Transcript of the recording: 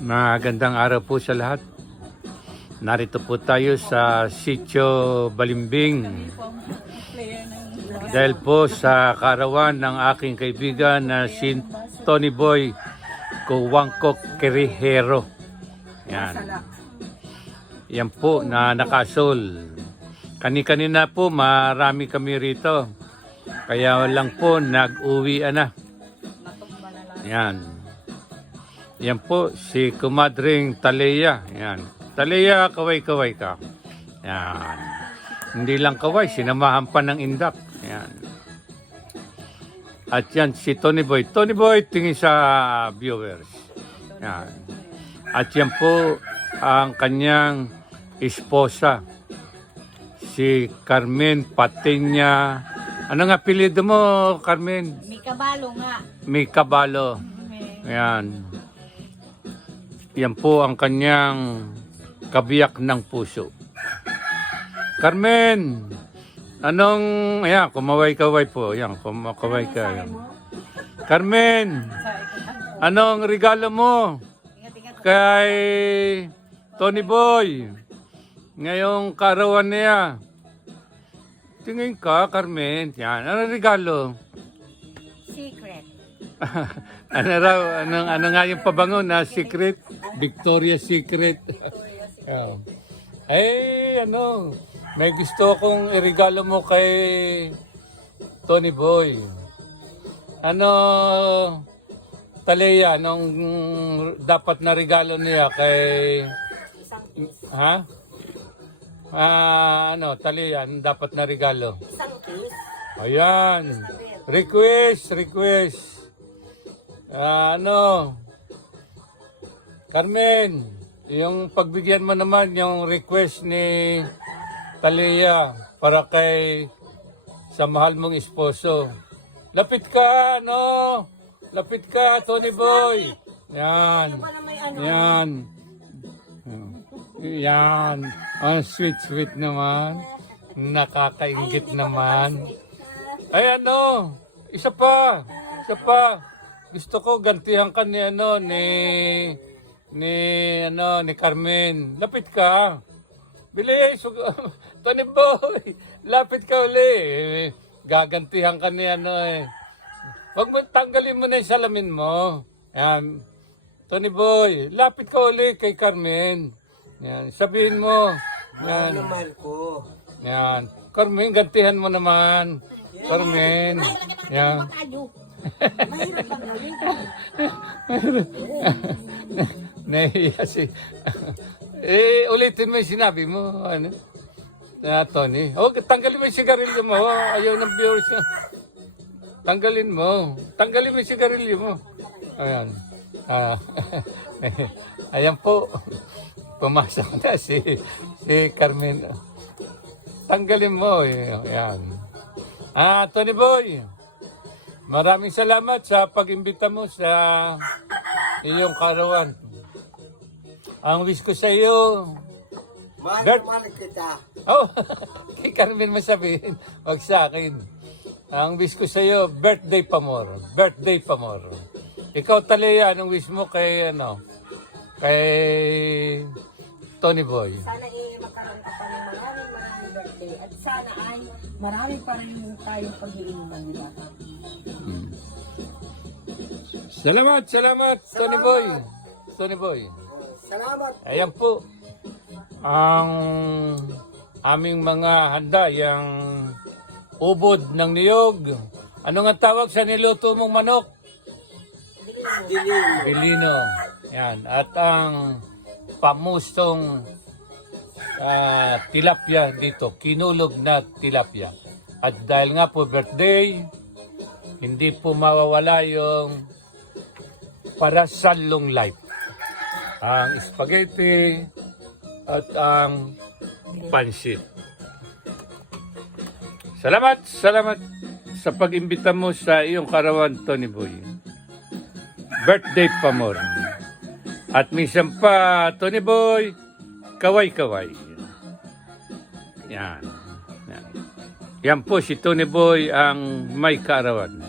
Magandang araw po sa lahat. Narito po tayo sa Sitio Balimbing dahil po sa karawan ng aking kaibigan na si Tony Boy Kuwangkok Quirihero. Yan po na nakasol. Kani-kanina po marami kami rito. Kaya lang po nag-uwi na. Yan po si Kumadring Taleya. Yan. Taleya, kaway-kaway ka. Yan. Hindi lang kaway, sinamahan pa ng indak. Yan. At yan si Tony Boy. Tony Boy, tingin sa viewers. Yan. At yan po ang kanyang esposa. Si Carmen Patiña. Ano nga apelyido mo, Carmen? May kabalo nga. May kabalo. Yan. Yan po ang kanyang kabiyak ng puso. Carmen, anong, ayan, kumaway-kaway po. Ayan, kumakaway ka. Ayan. Carmen, anong regalo mo kay Tony Boy ngayong karawan niya? Tingin ka, Carmen. Yan, anong regalo? Secret. Ano raw, ano nga yung pabango na secret? Victoria's Secret. Oh. Ay, ano, may gusto akong iregalo mo kay Tony Boy. Ano, Taleya, anong dapat na regalo niya kay... Ha? Ano, Taleya, anong dapat na regalo? Isang kiss. Ayan. Request. Ano, Carmen, yung pagbigyan mo naman yung request ni Taleya para kay sa mahal mong esposo. Lapit ka, no? Lapit ka, Tony Boy. Yan. Yan. Ang sweet naman. Nakakaingit naman. Ay, ano? Isa pa. Gusto ko gantihan ka ni ni Carmen. Lapit ka. Bilis, Tony Boy. Lapit ka uli. Gagantihan ka ni Wag mo tanggalin mo na 'yung salamin mo. Yan. Tony Boy, lapit ka uli kay Carmen. Yan, sabihin mo. Yan. Yan. Carmen, gantihan mo naman. Carmen. Yan. Nahiya si... ulitin mo yung sinabi mo, Tony. Tanggalin mo yung sigarilyo mo. Ayaw ng viewers. Tanggalin mo yung sigarilyo mo. Ayan. Ayan po. Pumasok na si Carmen. Tanggalin mo. Ayan. Tony Boy. Maraming salamat sa pag-imbita mo sa iyong karawan. Ang wish ko sa iyo, Mahal kita. Oh, kay Carmen mo sabihin, wag sa akin. Ang wish ko sa iyo, birthday pa more. Ikaw, Taleya, anong wish mo kay kay Tony Boy? Sana magkaroon ka pa ng maraming birthday. At sana ay marami pa rin tayong pag-iinuman nila. Salamat, Tony Boy. Salamat. Ayan po ang aming mga handa, yung ubod ng niyog. Ano nga tawag sa niluto mong manok? Bilino. Yan. At ang pamustong tilapia dito, kinulog na tilapia. At dahil nga po birthday, hindi po mawawala yung para sa long life. Ang spaghetti at ang pansit. Salamat sa pag-imbita mo sa iyong karawan, Tony Boy. Birthday pa more. At minsan pa, Tony Boy, kaway-kaway. Yan po si Tony Boy ang may karawan.